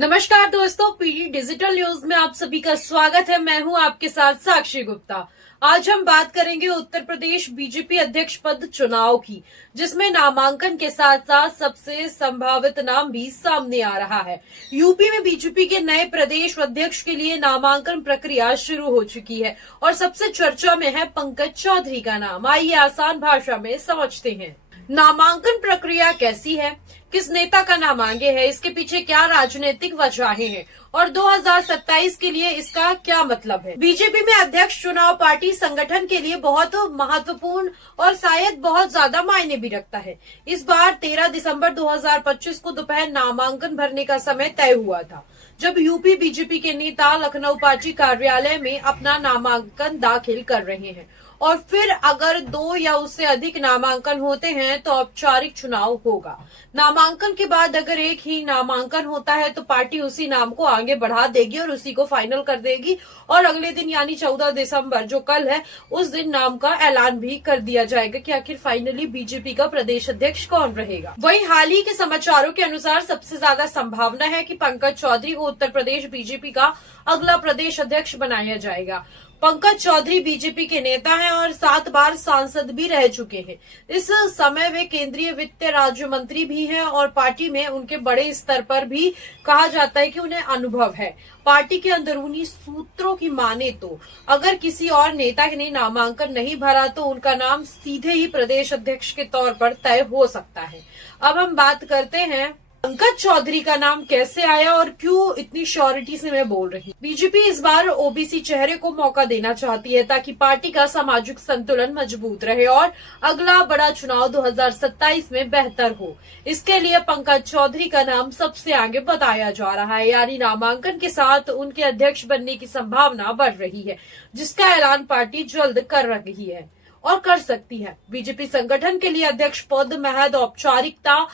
नमस्कार दोस्तों, PD digital news में आप सभी का स्वागत है। मैं हूं आपके साथ साक्षी गुप्ता। आज हम बात करेंगे उत्तर प्रदेश बीजेपी अध्यक्ष पद चुनाव की, जिसमें नामांकन के साथ साथ सबसे संभावित नाम भी सामने आ रहा है। यूपी में बीजेपी के नए प्रदेश अध्यक्ष के लिए नामांकन प्रक्रिया शुरू हो चुकी है और सबसे चर्चा में है पंकज चौधरी का नाम। आइए आसान भाषा में समझते हैं नामांकन प्रक्रिया कैसी है, किस नेता का नाम आगे है, इसके पीछे क्या राजनीतिक वजहें हैं और 2027 के लिए इसका क्या मतलब है। बीजेपी में अध्यक्ष चुनाव पार्टी संगठन के लिए बहुत महत्वपूर्ण और शायद बहुत ज्यादा मायने भी रखता है। इस बार 13 दिसंबर 2025 को दोपहर नामांकन भरने का समय तय हुआ था, जब यूपी बीजेपी के नेता लखनऊ पार्टी कार्यालय में अपना नामांकन दाखिल कर रहे हैं और फिर अगर 2 या उससे अधिक नामांकन होते हैं तो औपचारिक चुनाव होगा। नामांकन के बाद अगर एक ही नामांकन होता है तो पार्टी उसी नाम को आगे बढ़ा देगी और उसी को फाइनल कर देगी और अगले दिन यानी 14 दिसंबर जो कल है उस दिन नाम का ऐलान भी कर दिया जाएगा कि आखिर फाइनली बीजेपी का प्रदेश अध्यक्ष कौन रहेगा। वहीं हाल ही के समाचारों के अनुसार सबसे ज्यादा संभावना है कि पंकज चौधरी को उत्तर प्रदेश बीजेपी का अगला प्रदेश अध्यक्ष बनाया जाएगा। पंकज चौधरी बीजेपी के नेता हैं और 7 बार सांसद भी रह चुके हैं। इस समय वे केंद्रीय वित्त राज्य मंत्री भी हैं और पार्टी में उनके बड़े स्तर पर भी कहा जाता है कि उन्हें अनुभव है। पार्टी के अंदरूनी सूत्रों की माने तो अगर किसी और नेता ने नामांकन नहीं भरा तो उनका नाम सीधे ही प्रदेश अध्यक्ष के तौर पर तय हो सकता है। अब हम बात करते हैं पंकज चौधरी का नाम कैसे आया और क्यों इतनी श्योरिटी से मैं बोल रही हूँ। बीजेपी इस बार ओबीसी चेहरे को मौका देना चाहती है ताकि पार्टी का सामाजिक संतुलन मजबूत रहे और अगला बड़ा चुनाव 2027 में बेहतर हो। इसके लिए पंकज चौधरी का नाम सबसे आगे बताया जा रहा है, यानी नामांकन के साथ उनके अध्यक्ष बनने की संभावना बढ़ रही है, जिसका ऐलान पार्टी जल्द कर रही है और कर सकती है। बीजेपी संगठन के लिए अध्यक्ष पद महज औपचारिकता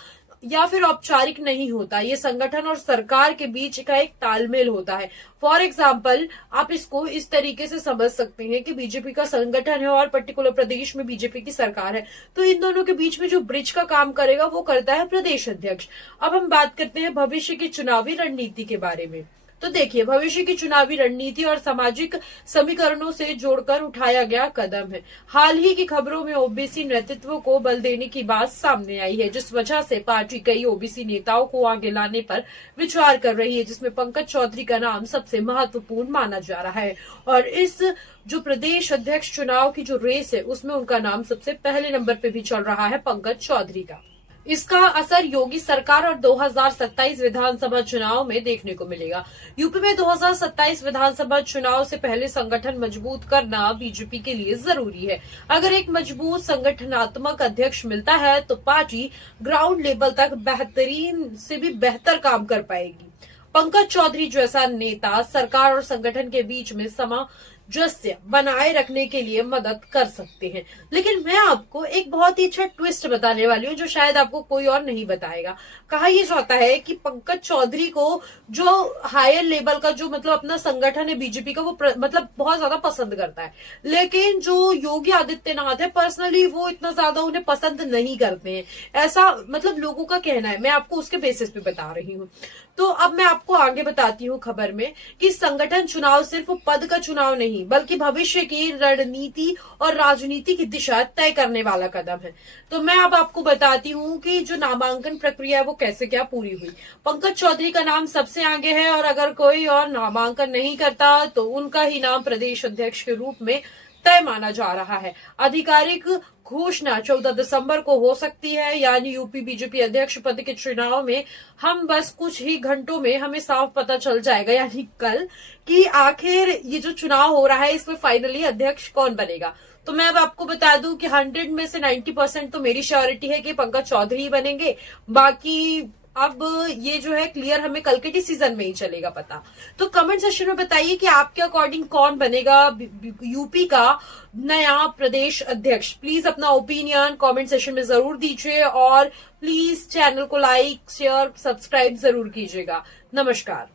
या फिर औपचारिक नहीं होता, ये संगठन और सरकार के बीच का एक तालमेल होता है। फॉर एग्जाम्पल आप इसको इस तरीके से समझ सकते हैं कि बीजेपी का संगठन है और पर्टिकुलर प्रदेश में बीजेपी की सरकार है, तो इन दोनों के बीच में जो ब्रिज का काम करेगा वो करता है प्रदेश अध्यक्ष। अब हम बात करते हैं भविष्य की चुनावी रणनीति के बारे में। तो देखिए, भविष्य की चुनावी रणनीति और सामाजिक समीकरणों से जोड़कर उठाया गया कदम है। हाल ही की खबरों में ओबीसी नेतृत्व को बल देने की बात सामने आई है, जिस वजह से पार्टी कई ओबीसी नेताओं को आगे लाने पर विचार कर रही है, जिसमें पंकज चौधरी का नाम सबसे महत्वपूर्ण माना जा रहा है। और इस जो प्रदेश अध्यक्ष चुनाव की जो रेस है उसमें उनका नाम सबसे पहले नंबर पे भी चल रहा है, पंकज चौधरी का। इसका असर योगी सरकार और 2027 विधानसभा चुनाव में देखने को मिलेगा। यूपी में 2027 विधानसभा चुनाव से पहले संगठन मजबूत करना बीजेपी के लिए जरूरी है। अगर एक मजबूत संगठनात्मक अध्यक्ष मिलता है तो पार्टी ग्राउंड लेवल तक बेहतरीन से भी बेहतर काम कर पाएगी। पंकज चौधरी जैसा नेता सरकार और संगठन के बीच में सामंजस्य बनाए रखने के लिए मदद कर सकते हैं। लेकिन मैं आपको एक बहुत ही अच्छा ट्विस्ट बताने वाली हूँ जो शायद आपको कोई और नहीं बताएगा। कहा यह जाता है कि पंकज चौधरी को जो हायर लेवल का जो मतलब अपना संगठन है बीजेपी का वो मतलब बहुत ज्यादा पसंद करता है, लेकिन जो योगी आदित्यनाथ है पर्सनली वो इतना ज्यादा उन्हें पसंद नहीं करते हैं, ऐसा मतलब लोगों का कहना है। मैं आपको उसके बेसिस पे बता रही हूँ। तो अब मैं आपको आगे बताती हूँ खबर में कि संगठन चुनाव सिर्फ पद का चुनाव नहीं बल्कि भविष्य की रणनीति और राजनीति की दिशा तय करने वाला कदम है। तो मैं अब आपको बताती हूँ कि जो नामांकन प्रक्रिया है वो कैसे क्या पूरी हुई। पंकज चौधरी का नाम सबसे आगे है और अगर कोई और नामांकन नहीं करता तो उनका ही नाम प्रदेश अध्यक्ष के रूप में तय माना जा रहा है। आधिकारिक घोषणा 14 दिसंबर को हो सकती है, यानी यूपी बीजेपी अध्यक्ष पद के चुनाव में हम बस कुछ ही घंटों में हमें साफ पता चल जाएगा, यानी कल, कि आखिर ये जो चुनाव हो रहा है इसमें फाइनली अध्यक्ष कौन बनेगा। तो मैं अब आपको बता दूं कि 100 में से 90% तो मेरी श्योरिटी है कि पंकज चौधरी बनेंगे। बाकी अब ये जो है क्लियर हमें कल के डिसीजन में ही चलेगा पता। तो कमेंट सेक्शन में बताइए कि आपके अकॉर्डिंग कौन बनेगा यूपी का नया प्रदेश अध्यक्ष। प्लीज अपना ओपिनियन कमेंट सेक्शन में जरूर दीजिए और प्लीज चैनल को लाइक शेयर सब्सक्राइब जरूर कीजिएगा। नमस्कार।